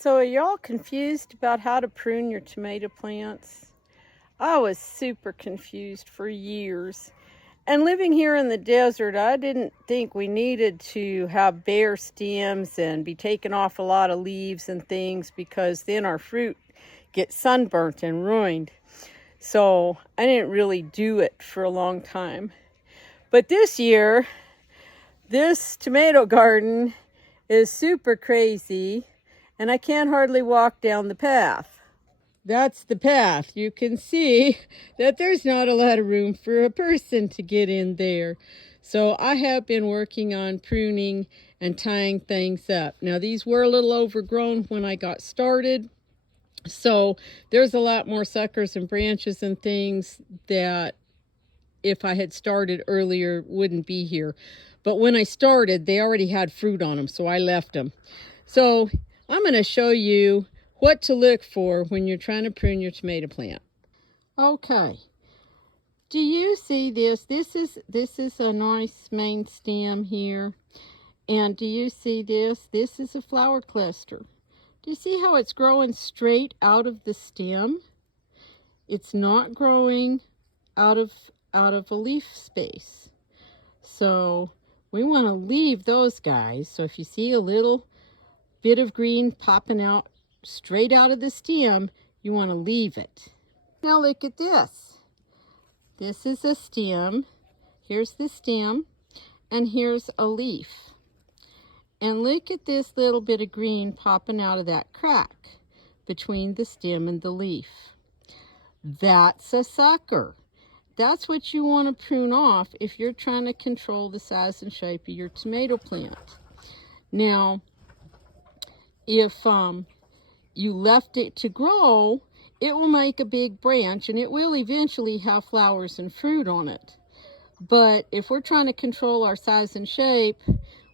So are y'all confused about how to prune your tomato plants? I was super confused for years. And living here in the desert, I didn't think we needed to have bare stems and be taking off a lot of leaves and things, because then our fruit gets sunburnt and ruined. So I didn't really do it for a long time. But this year, this tomato garden is super crazy, and I can't hardly walk down the path. That's the path. You can see that there's not a lot of room for a person to get in there. So I have been working on pruning and tying things up. Now, these were a little overgrown when I got started, so there's a lot more suckers and branches and things that if I had started earlier wouldn't be here. But when I started, they already had fruit on them, so I left them. So I'm going to show you what to look for when you're trying to prune your tomato plant. Okay. Do you see this? This is a nice main stem here. And do you see this? This is a flower cluster. Do you see how it's growing straight out of the stem? It's not growing out of a leaf space. So we want to leave those guys. So if you see a little bit of green popping out straight out of the stem, you want to leave it. Now look at this. This is a stem. Here's the stem, and here's a leaf. And look at this little bit of green popping out of that crack between the stem and the leaf. That's a sucker. That's what you want to prune off if you're trying to control the size and shape of your tomato plant. Now, if you left it to grow, it will make a big branch and it will eventually have flowers and fruit on it. But if we're trying to control our size and shape,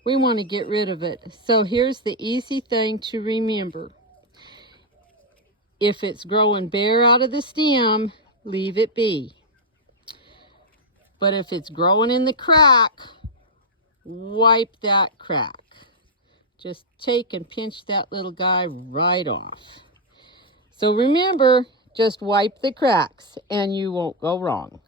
we want to get rid of it. So here's the easy thing to remember. If it's growing bare out of the stem, leave it be. But if it's growing in the crack, wipe that crack. Just take and pinch that little guy right off. So remember, just wipe the cracks and you won't go wrong.